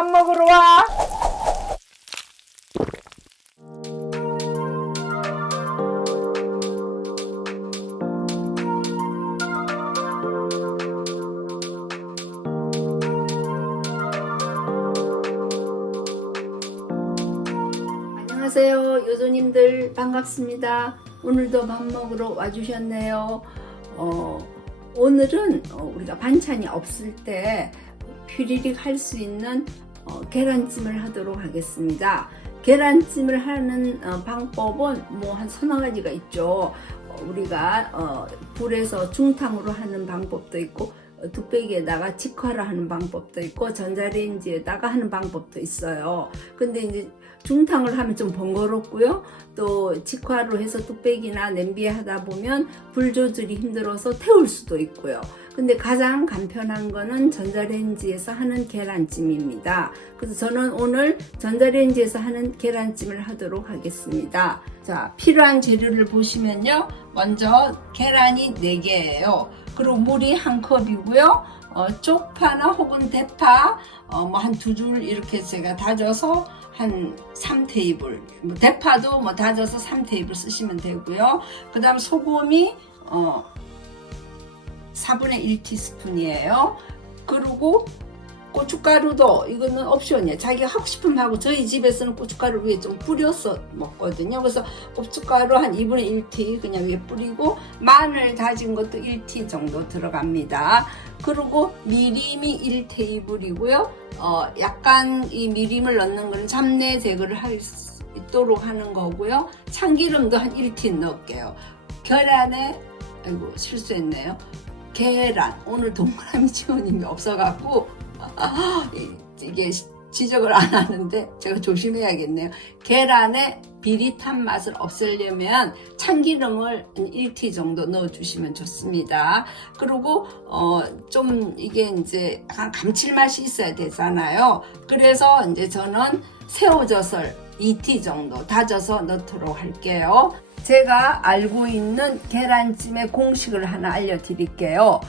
밥 먹으러 와. 안녕하세요. 요조님들 반갑습니다. 오늘도 밥 먹으러 와주셨네요. 어, 오늘은 어, 우리가 반찬이 없을 때 휘리릭 할 수 있는 어, 계란찜을 하도록 하겠습니다. 계란찜을 하는 어, 방법은 뭐 한 서너 가지가 있죠. 어, 우리가 어, 불에서 중탕으로 하는 방법도 있고 어, 뚝배기에다가 직화로 하는 방법도 있고 전자레인지에다가 하는 방법도 있어요. 근데 이제 중탕을 하면 좀 번거롭고요. 또 직화로 해서 뚝배기나 냄비에 하다 보면 불 조절이 힘들어서 태울 수도 있고요. 근데 가장 간편한 거는 전자레인지에서 하는 계란찜입니다. 그래서 저는 오늘 전자레인지에서 하는 계란찜을 하도록 하겠습니다. 자, 필요한 재료를 보시면요. 먼저 계란이 4개예요. 그리고 물이 한 컵이고요. 어, 쪽파나 혹은 대파 어, 뭐한 두 줄 이렇게 제가 다져서 한 3테이블 뭐 대파도 뭐 다져서 3테이블 쓰시면 되고요 그 다음 소금이 어, 4분의 1티스푼이에요. 그리고 고춧가루도 이거는 옵션이에요. 자기가 하고 싶으면 하고 저희 집에서는 고춧가루 위에 좀 뿌려서 먹거든요. 그래서 고춧가루 한 2분의 1티 그냥 위에 뿌리고 마늘 다진 것도 1티 정도 들어갑니다. 그리고 미림이 1테이블이고요. 어, 약간 이 미림을 넣는 건 잡내 제거를 할 수 있도록 하는 거고요. 참기름도 한 1티 넣을게요. 계란에 아이고 실수했네요 계란 오늘 동그라미 지원님이 없어갖고 이게 지적을 안 하는데 제가 조심해야겠네요. 계란에 비릿한 맛을 없애려면 참기름을 1티 정도 넣어주시면 좋습니다. 그리고 어, 좀 이게 이제 약간 감칠맛이 있어야 되잖아요. 그래서 이제 저는 새우젓을 2티 정도 다져서 넣도록 할게요. 제가 알고 있는 계란찜의 공식을 하나 알려드릴게요.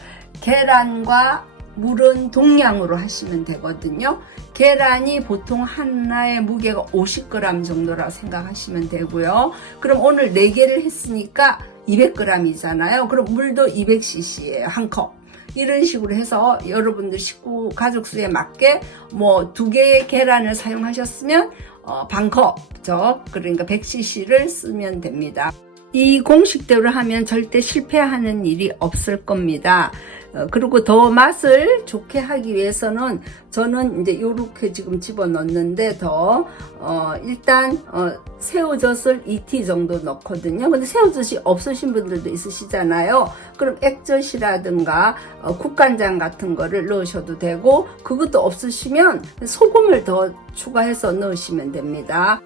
계란과 물은 동량으로 하시면 되거든요. 계란이 보통 하나의 무게가 50g 정도라 생각하시면 되고요. 그럼 오늘 4개를 했으니까 200g이잖아요. 그럼 물도 200cc예요. 한 컵. 이런 식으로 해서 여러분들 식구 가족 수에 맞게 뭐 두 개의 계란을 사용하셨으면 어, 반컵죠. 그러니까 100cc를 쓰면 됩니다. 이 공식대로 하면 절대 실패하는 일이 없을 겁니다. 어, 그리고 더 맛을 좋게 하기 위해서는 저는 이제 요렇게 지금 집어 넣는데 더 어, 일단 어, 새우젓을 2티 정도 넣거든요. 근데 새우젓이 없으신 분들도 있으시잖아요. 그럼 액젓이라든가 어, 국간장 같은 거를 넣으셔도 되고 그것도 없으시면 소금을 더 추가해서 넣으시면 됩니다.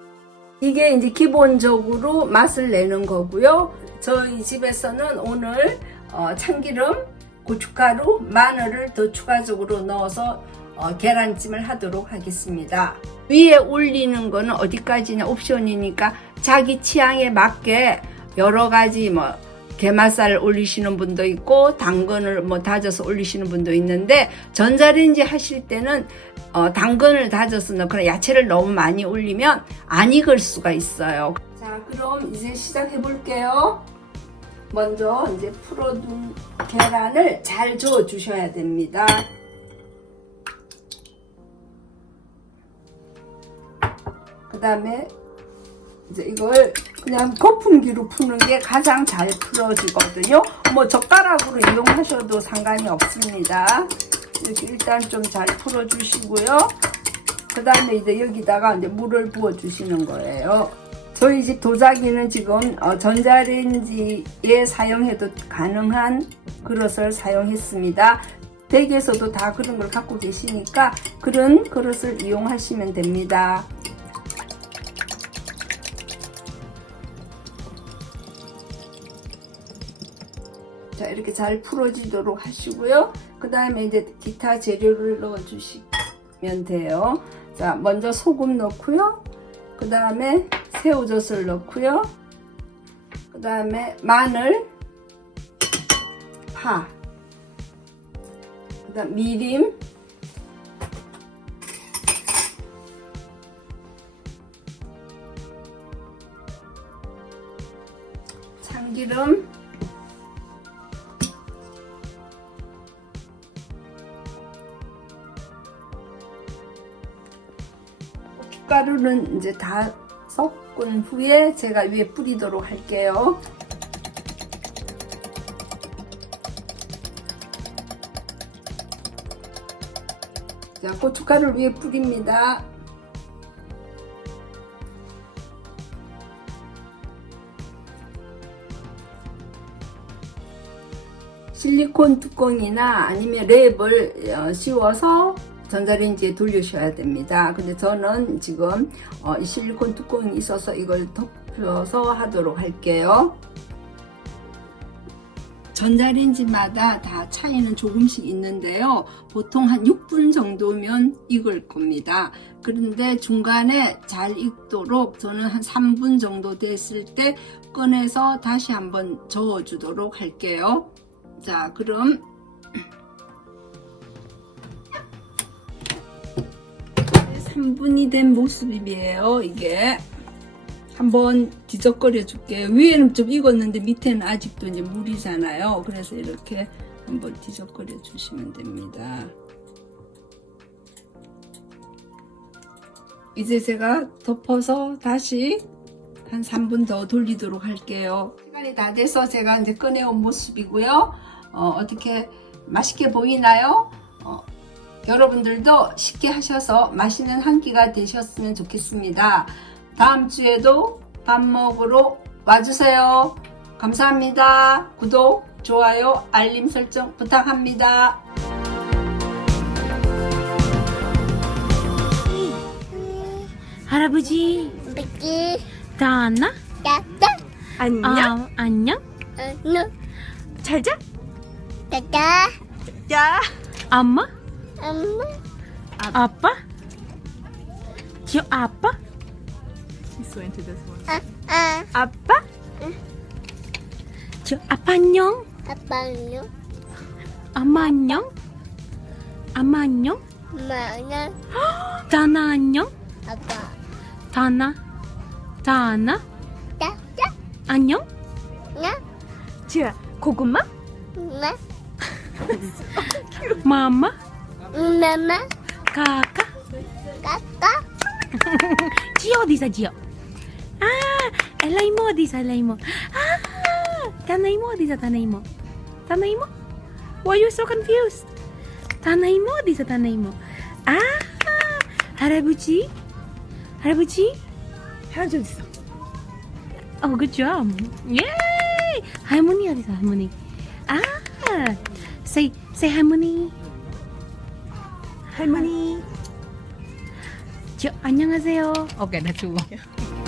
이게 이제 기본적으로 맛을 내는 거고요. 저희 집에서는 오늘 어, 참기름, 고춧가루, 마늘을 더 추가적으로 넣어서 어, 계란찜을 하도록 하겠습니다. 위에 올리는 거는 어디까지나 옵션이니까 자기 취향에 맞게 여러 가지 뭐 게맛살 올리시는 분도 있고 당근을 뭐 다져서 올리시는 분도 있는데 전자레인지 하실 때는 어, 당근을 다져서 넣거나 야채를 너무 많이 올리면 안 익을 수가 있어요. 자, 그럼 이제 시작해 볼게요. 먼저 이제 풀어둔 계란을 잘 저어 주셔야 됩니다. 그 다음에 이제 이걸 그냥 거품기로 푸는 게 가장 잘 풀어지거든요. 뭐 젓가락으로 이용하셔도 상관이 없습니다. 이렇게 일단 좀 잘 풀어주시고요. 그 다음에 이제 여기다가 이제 물을 부어 주시는 거예요. 저희 집 도자기는 지금 어, 전자레인지에 사용해도 가능한 그릇을 사용했습니다. 댁에서도 다 그런 걸 갖고 계시니까 그런 그릇을 이용하시면 됩니다. 자 이렇게 잘 풀어지도록 하시고요 그 다음에 이제 기타 재료를 넣어 주시면 돼요 자 먼저 소금 넣고요 그 다음에 새우젓을 넣고요. 그 다음에 마늘, 파, 그 다음 미림, 참기름, 가루는 이제 다 섞은 후에 제가 위에 뿌리도록 할게요. 자, 고춧가루를 위에 뿌립니다. 실리콘 뚜껑이나 아니면 랩을 어, 씌워서 전자레인지에 돌리셔야 됩니다. 근데 저는 지금 어, 이 실리콘 뚜껑이 있어서 이걸 덮어서 하도록 할게요. 전자레인지마다 다 차이는 조금씩 있는데요. 보통 한 6분 정도면 익을 겁니다. 그런데 중간에 잘 익도록 저는 한 3분 정도 됐을 때 꺼내서 다시 한번 저어 주도록 할게요. 자, 그럼 3분이 된 모습이에요, 이게. 한번 뒤적거려 줄게요. 위에는 좀 익었는데 밑에는 아직도 이제 물이잖아요. 그래서 이렇게 한번 뒤적거려 주시면 됩니다. 이제 제가 덮어서 다시 한 3분 더 돌리도록 할게요. 시간이 다 돼서 제가 이제 꺼내온 모습이고요. 어, 떻게 맛있게 보이나요? 어, 여러분들도 쉽게 하셔서 맛있는 한 끼가 되셨으면 좋겠습니다. 다음 주에도 밥 먹으러 와주세요. 감사합니다. 구독, 좋아요, 알림 설정 부탁합니다. 할아버지 삐끼 다나 따따 안녕. 아, 안녕 누 잘자. 따따 야. 엄마 엄마 아빠 저 아빠 She's so into this one. 아 아 아빠? 저 아빠 안녕 아빠요 엄마 안녕 엄마 안녕 엄마는 다나 안녕 아빠 다나 다나 따따 안녕 나 지아, 고구마? 나 마마 엄마 카카 까까 지오 어디서 지오 아 엘라 이모 어디서 엘라 이모 아 다나 이모 어디서 다나 이모 다나 이모 why you so confused? 다나 이모 어디서 다나 이모 아 할아버지 할아버지 할아버지 어디 있어? Oh, good job. Yay! 할머니 어디서 할머니? 아, say say 할머니. 할머니. 저 안녕하세요. 오케이, 나 좋아.